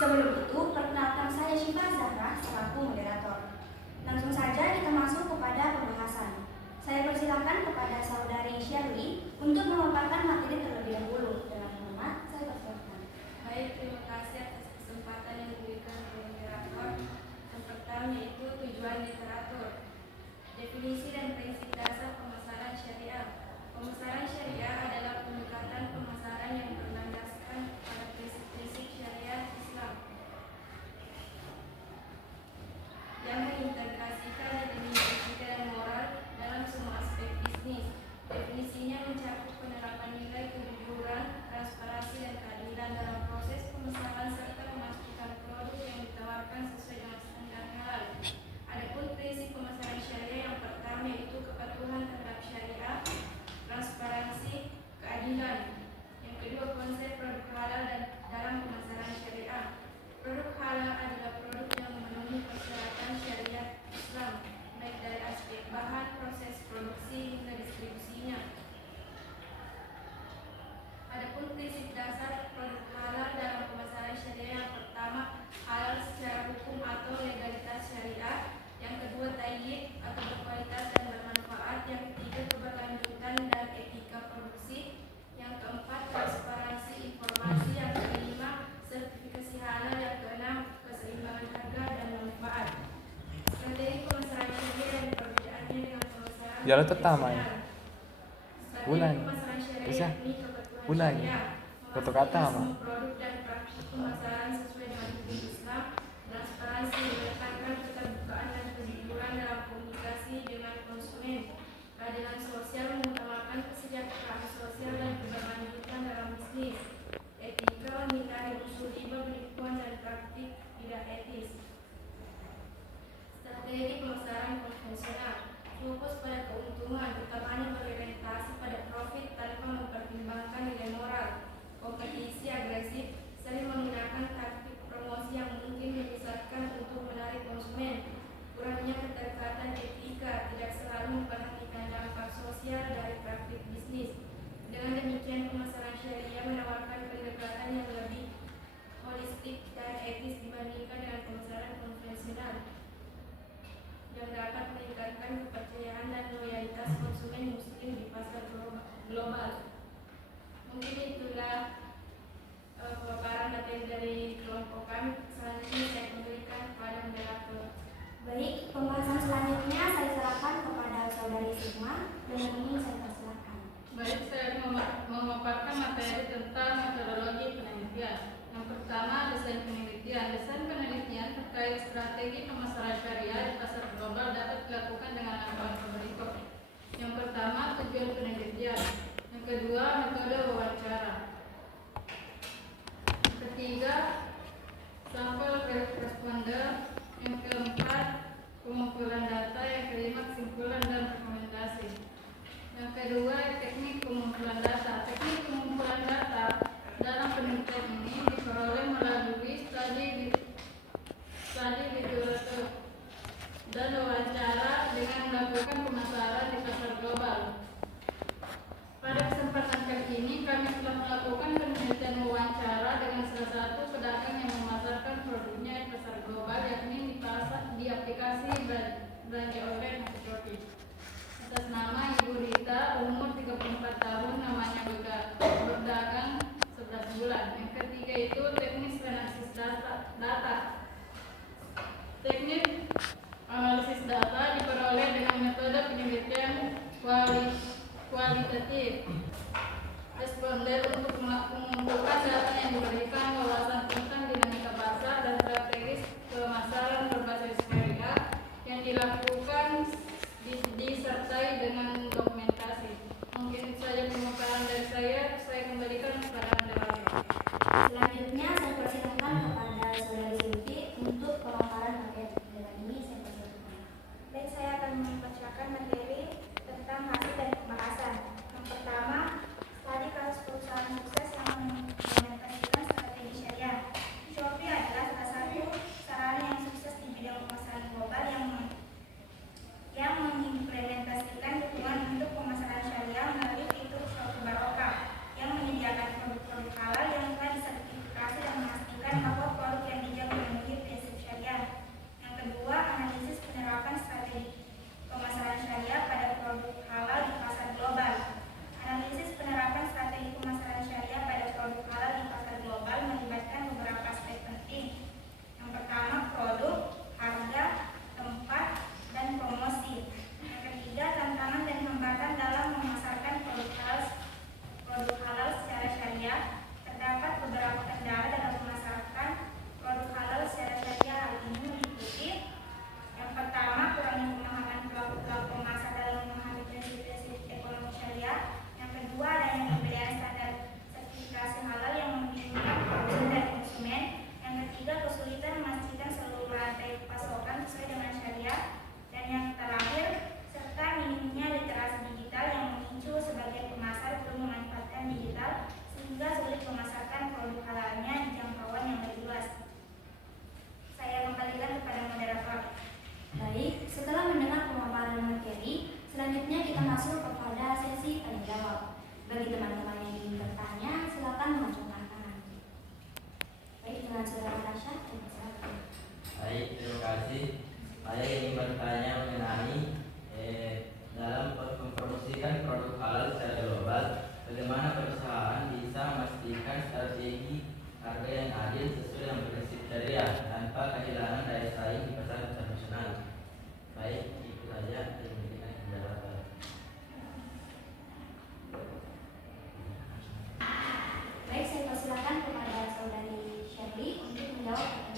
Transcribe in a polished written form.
Sebelum itu, perkenalkan saya Syifa Zahra selaku moderator. Langsung saja kita masuk kepada pembahasan. Saya persilakan kepada saudari Shirley untuk memaparkan materi terlebih dahulu. Dengan hormat, saya persilakan. Baik, terima kasih atas kesempatan yang diberikan oleh moderator. Yang pertama yaitu tujuan literatur. Definisi dan prinsip dasar pemasaran syariah. Pemasaran syariah adalah pendekatan pemasaran yang berlandaskan pada prinsip-prinsip syariat Islam yang mengintegrasikan etika dan moral dalam semua aspek bisnis. Definisinya mencakup penerapan nilai kejujuran, transparansi dan keadilan dalam proses pemasaran serta memastikan produk yang ditawarkan sesuai dengan standar halal. Adapun prinsip pemasaran syariah yang pertama yaitu kepatuhan terhadap syariah, transparansi, keadilan. Yang kedua, konsep produk halal dan dalam pemasaran syariah. Produk halal adalah produk yang memenuhi persyaratan syariat Islam, baik dari aspek bahan, proses produksi hingga distribusinya. Adapun prinsip dasar produk halal dalam pemasaran syariah yang pertama, halal secara hukum atau legalitas syariah. Yang kedua, tayyib atau berkualitas dan bermanfaat. Yang ketiga, keberlanjutan dan etika produksi. Yang keempat, transparansi informasi. Yang kelima, sertifikasi halal. Yang keenam, keseimbangan harga dan manfaat. Strategi pemasaran syariah dan perbedaannya dengan pemasaran Jalan pertama ya. Bulan. Bisa. Bulan. Foto kata apa? Produk dan praktik pemasaran sesuai dengan hukum Islam. Transparansi menekankan keterbukaan dan kejujuran dalam komunikasi dengan konsumen. Keadilan sosial mengutamakan kesejahteraan sosial dan keberlanjutan dalam bisnis. Etika menghindari unsur riba, penipuan dan praktik tidak etis. Strategi pemasaran konvensional fokus pada keuntungan, utamanya berorientasi pada profit tanpa mempertimbangkan nilai moral. Kompetisi agresif sering menggunakan taktik promosi yang mungkin menyesatkan untuk menarik konsumen. Kurangnya keterikatan etika, tidak selalu memperhatikan dampak sosial dari praktik bisnis. Dengan demikian, pemasaran syariah menawarkan pendekatan yang lebih holistik dan etis dibandingkan dengan pemasaran konvensional yang dapat meningkatkan kepercayaan dan loyalitas konsumen muslim di pasar global. Mungkin itulah pemaparan materi dari kelompok kami. Selanjutnya saya kembalikan kepada moderator. Baik, pembahasan selanjutnya saya serahkan kepada saudari Sigma. Dengan ini saya persilakan. Baik, saya memaparkan materi tentang metodologi penelitian. Yang pertama, desain penelitian. Desain penelitian terkait strategi pemasaran syariah di pasar global dapat dilakukan dengan langkah berikut. Yang pertama, tujuan penelitian. Yang kedua, metode wawancara. Yang ketiga, sampel responder. Yang keempat, pengumpulan data. Yang kelima, kesimpulan dan rekomendasi. Yang kedua, teknik pengumpulan data. Teknik pengumpulan data dalam penelitian ini diperoleh melalui studi literatur dan wawancara dengan melakukan pemasaran di pasar global. Pada kesempatan kali ini kami telah melakukan penelitian wawancara dengan salah satu pedagang yang memasarkan produknya di pasar global, yakni di aplikasi belanja online Shopee. Atas nama Ibu Rita, umur 34 tahun, namanya berdagang 11 bulan. Yang ketiga itu teknis analisis data. Teknik analisis data diperoleh dengan metode penelitian kualitatif. Responden untuk mengumpulkan data yang diberikan wawasan tentang dinamika pasar dan strategis pemasaran berbasis syariah yang dilakukan disertai dengan dokumentasi. Mungkin itu saja pemaparan dari saya kembalikan kepada moderator. Selanjutnya saya persilakan kepada saudari Silvi untuk pemaparan materi. Dengan ini saya persilakan. Baik, saya akan membacakan materi tentang hasil dari pembahasan. Yang pertama, studi kasus perusahaan sukses yang mengimplementasikan strategi menjawab